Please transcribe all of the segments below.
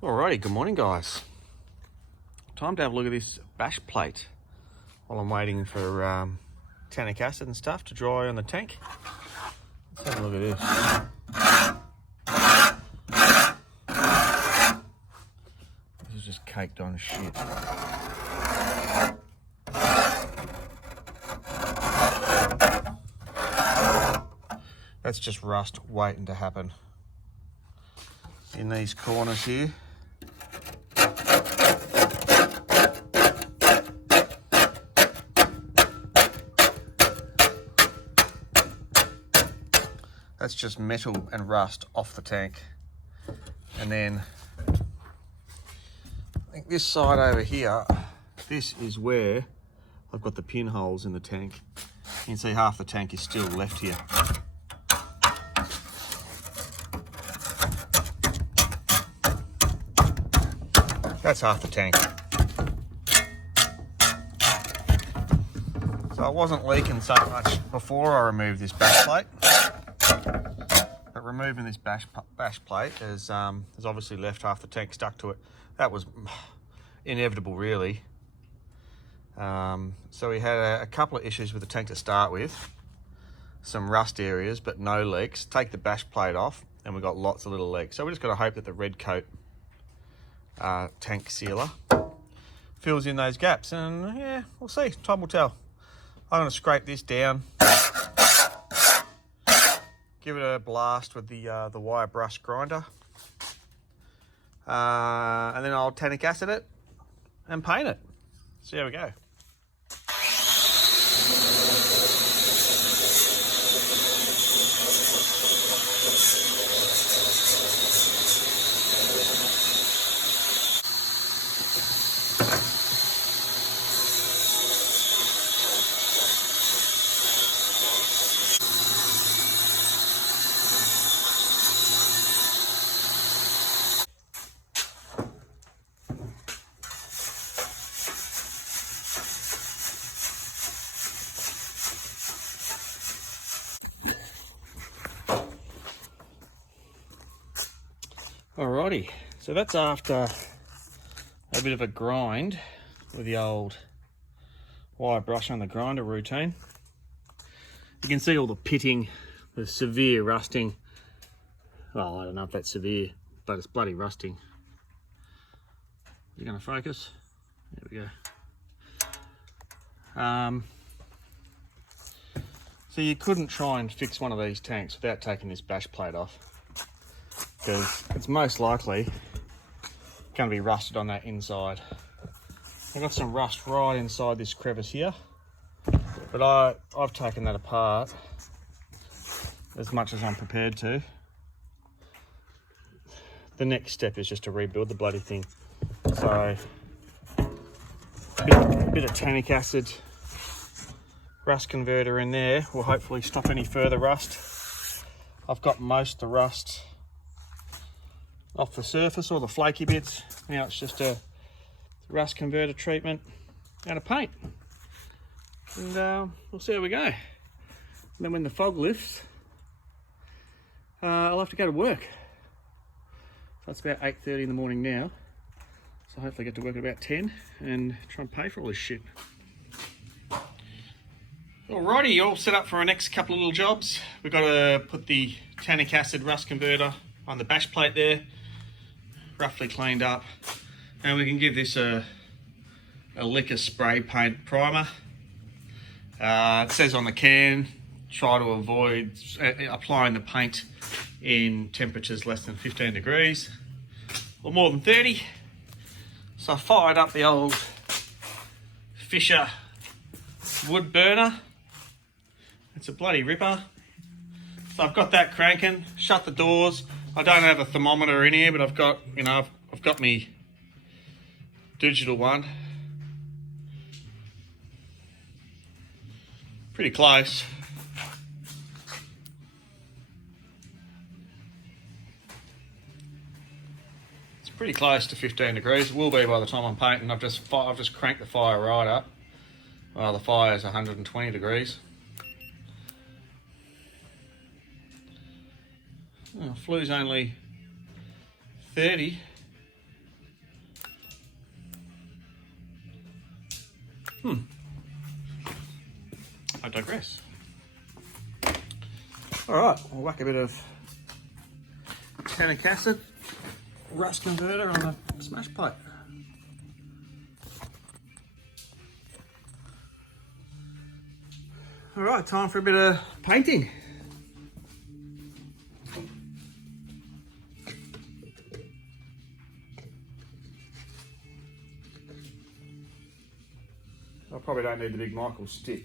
Alrighty, good morning guys. Time to have a look at this bash plate while I'm waiting for tannic acid and stuff to dry on the tank. Let's have a look at this. This is just caked on shit. That's just rust waiting to happen. In these corners here. That's just metal and rust off the tank. And then I think this side over here, this is where I've got the pinholes in the tank. You can see half the tank is still left here. That's half the tank. So it wasn't leaking so much before I removed this bash plate. But removing this bash plate has obviously left half the tank stuck to it. That was inevitable, really. So we had a couple of issues with the tank to start with. Some rust areas, but no leaks. Take the bash plate off, and we got lots of little leaks. So we just got to hope that the red coat tank sealer fills in those gaps, and yeah, we'll see. Time will tell. I'm going to scrape this down, give it a blast with the wire brush grinder, and then I'll tannic acid it and paint it. See how we go. Alrighty, so that's after a bit of a grind with the old wire brush on the grinder routine. You can see all the pitting, the severe rusting. Well, I don't know if that's severe, but it's bloody rusting. Is it going to focus? There we go. So you couldn't try and fix one of these tanks without taking this bash plate off, because it's most likely going to be rusted on that inside. I've got some rust right inside this crevice here, but I've taken that apart as much as I'm prepared to. The next step is just to rebuild the bloody thing. So a bit of tannic acid rust converter in there will hopefully stop any further rust. I've got most of the rust off the surface, all the flaky bits. Now it's just a rust converter treatment and a paint. And we'll see how we go. And then when the fog lifts, I'll have to go to work. So it's about 8:30 in the morning now. So hopefully get to work at about 10 and try and pay for all this shit. Alrighty, all set up for our next couple of little jobs. We've got to put the tannic acid rust converter on the bash plate there, roughly cleaned up, and we can give this a lick of spray paint primer. It says on the can, try to avoid applying the paint in temperatures less than 15 degrees or more than 30. So I fired up the old Fisher wood burner. It's a bloody ripper. So I've got that cranking, shut the doors. I don't have a thermometer in here, but I've got, I've got me digital one. Pretty close. It's pretty close to 15 degrees. It will be by the time I'm painting. I've just cranked the fire right up. Well, the fire is 120 degrees. Oh, flue's only 30. I digress. Alright, we'll whack a bit of tannic acid rust converter on the smash plate. Alright, time for a bit of painting. I probably don't need the big Michael stick.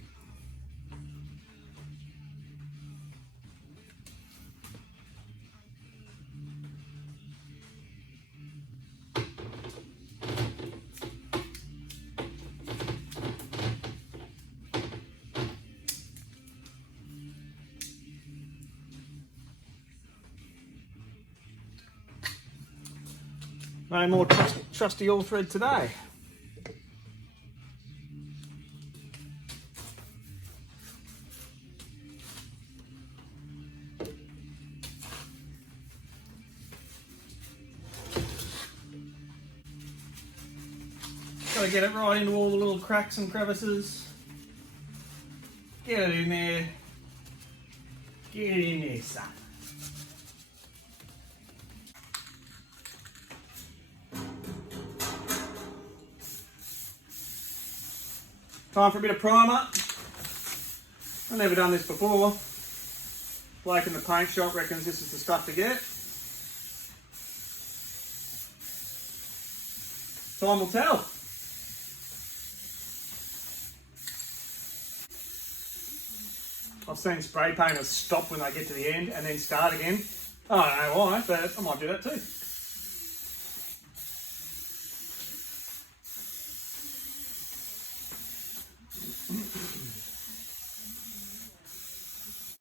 No more trusty all thread today. Got to get it right into all the little cracks and crevices. Get it in there. Get it in there, son. Time for a bit of primer. I've never done this before. Blake in the paint shop reckons this is the stuff to get. Time will tell. I've seen spray painters stop when they get to the end and then start again. I don't know why, but I might do that too.